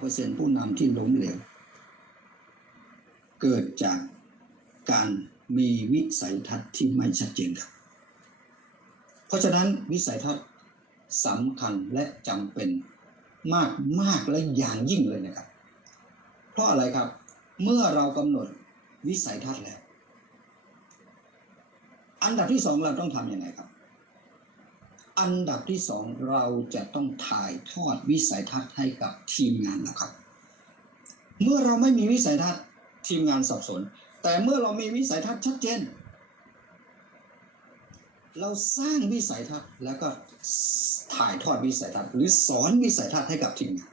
เปอร์เซ็นต์ผู้นำที่ล้มเหลว เกิดจากการมีวิสัยทัศน์ที่ไม่ชัดเจนครับ เพราะฉะนั้นวิสัยทัศน์สำคัญและจำเป็นมากมากและอย่างยิ่งเลยนะครับ เพราะอะไรครับ เมื่อเรากำหนดวิสัยทัศน์แล้ว อันดับที่สองเราต้องทำยังไงครับ อันดับที่สองเราจะต้องถ่ายทอดวิสัยทัศน์ให้กับทีมงานนะครับ เมื่อเราไม่มีวิสัยทัศน์ทีมงานสับสน แต่เมื่อเรามีวิสัยทัศน์ชัดเจน เราสร้างวิสัยทัศน์แล้วก็ถ่ายทอดวิสัยทัศน์หรือสอนวิสัยทัศน์ให้กับทีมงาน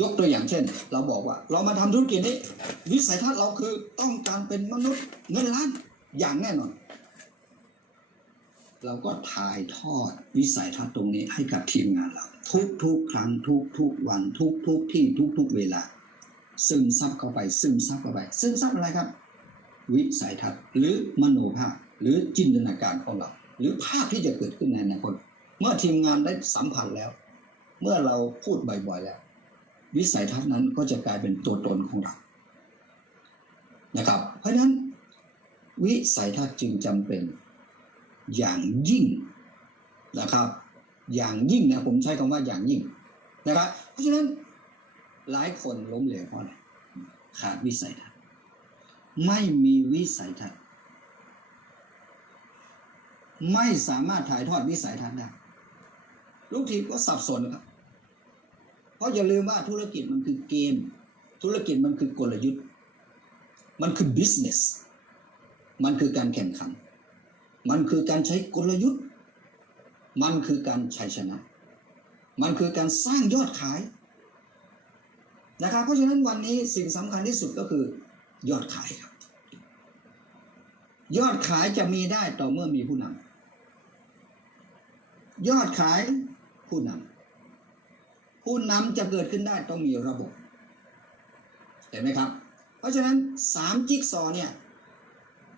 ยกตัวอย่างเช่น เราบอกว่าเรามาทำธุรกิจนี้ วิสัยทัศน์เราคือต้องการเป็นมนุษย์เงินล้านอย่างแน่นอน เราก็ถ่ายทอดวิสัยทัศน์ตรงนี้ให้กับทีมงานเรา ทุกทุกๆครั้งทุกทุกวัน ทุกทุกที่ทุกทุกๆเวลา ซึมซับเข้าไป ซึมซับเข้าไป ซึมซับอะไรครับ วิสัยทัศน์หรือมโนภาพ หรือจินตนาการของเรา หรือภาพที่จะเกิดขึ้นในอนาคตเมื่อทีมงานได้สัมผัสแล้ว เมื่อเราพูดบ่อยๆแล้ว วิสัยทัศน์นั้นก็จะกลายเป็นตัวตนของเรานะครับ เพราะฉะนั้น วิสัยทัศน์จึงจำเป็น อย่างยิ่งนะครับ อย่างยิ่งนะผมใช้คำว่าอย่างยิ่งนะครับเพราะฉะนั้นหลายคนล้มเหลวเพราะอะไรขาดวิสัยทัศน์ไม่มีวิสัยทัศน์ไม่สามารถถ่ายทอดวิสัยทัศน์ได้ลูกทีมก็สับสนครับ เพราะอย่าลืมว่าธุรกิจมันคือเกม ธุรกิจมันคือกลยุทธ์ มันคือ business มันคือการแข่งขัน มันคือการใช้กลยุทธ์ มันคือการชัยชนะ มันคือการสร้างยอดขายนะครับเพราะฉะนั้นวันนี้สิ่งสำคัญที่สุดก็คือยอดขายครับ ยอดขายจะมีได้ต่อเมื่อมีผู้นำยอดขายผู้นำผู้นำจะเกิดขึ้นได้ต้องมีระบบเห็นไหมครับ เพราะฉะนั้นสามจิ๊กซอเนี่ย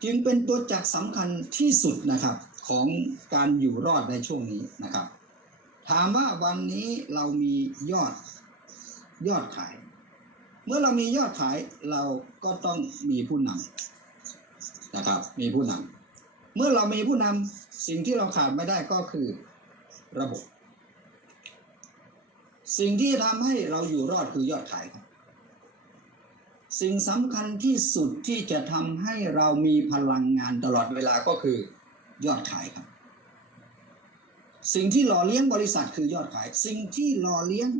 จึงเป็นตัวจักสำคัญที่สุดนะครับของการอยู่รอดในช่วงนี้นะครับ ถามว่าวันนี้เรามียอดยอดขาย เมื่อเรามียอดขายเราก็ต้องมีผู้นำนะครับ มีผู้นำเมื่อเรามีผู้นำสิ่งที่เราขาดไม่ได้ก็คือระบบ สิ่งที่ทำให้เราอยู่รอดคือยอดขายครับ สิ่งสำคัญที่สุดที่จะทำให้เรามีพลังงานตลอดเวลาก็คือยอดขายครับ สิ่งที่หล่อเลี้ยงบริษัทคือยอดขาย สิ่งที่หล่อเลี้ยง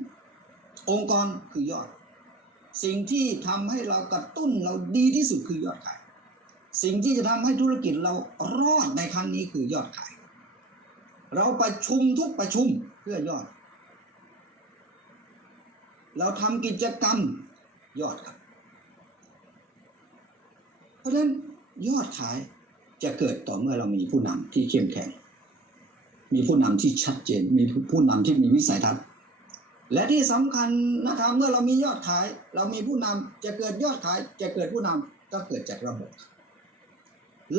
องค์กรคือยอด สิ่งที่ทำให้เรากระตุ้นเราดีที่สุดคือยอดขาย สิ่งที่จะทำให้ธุรกิจเรารอดในครั้งนี้คือยอดขาย เราประชุมทุกประชุมเพื่อยอด เราทำกิจกรรมยอดครับ เพราะฉะนั้นยอดขายจะเกิดต่อเมื่อเรามีผู้นำที่เข้มแข็ง มีผู้นำที่ชัดเจน มีผู้นำที่มีวิสัยทัศน์ และที่สำคัญนะครับเมื่อเรามียอดขาย เรามีผู้นำจะเกิดยอดขาย จะเกิดผู้นำก็เกิดจากระบบ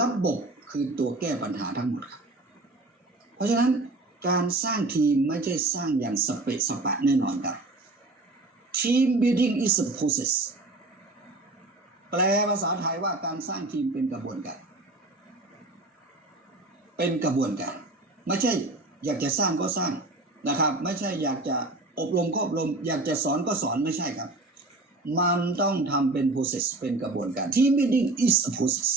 ระบบคือตัวแก้ปัญหาทั้งหมดครับเพราะฉะนั้นการสร้างทีมไม่ใช่สร้างอย่างสเปะสปะแน่นอนครับ Team building is a process แปลภาษาไทยว่าการสร้างทีมเป็นกระบวนการ เป็นกระบวนการ ไม่ใช่อยากจะสร้างก็สร้างนะครับ ไม่ใช่อยากจะอบรมก็อบรม อยากจะสอนก็สอนไม่ใช่ครับ มันต้องทำเป็น process เป็นกระบวนการ Team building is a process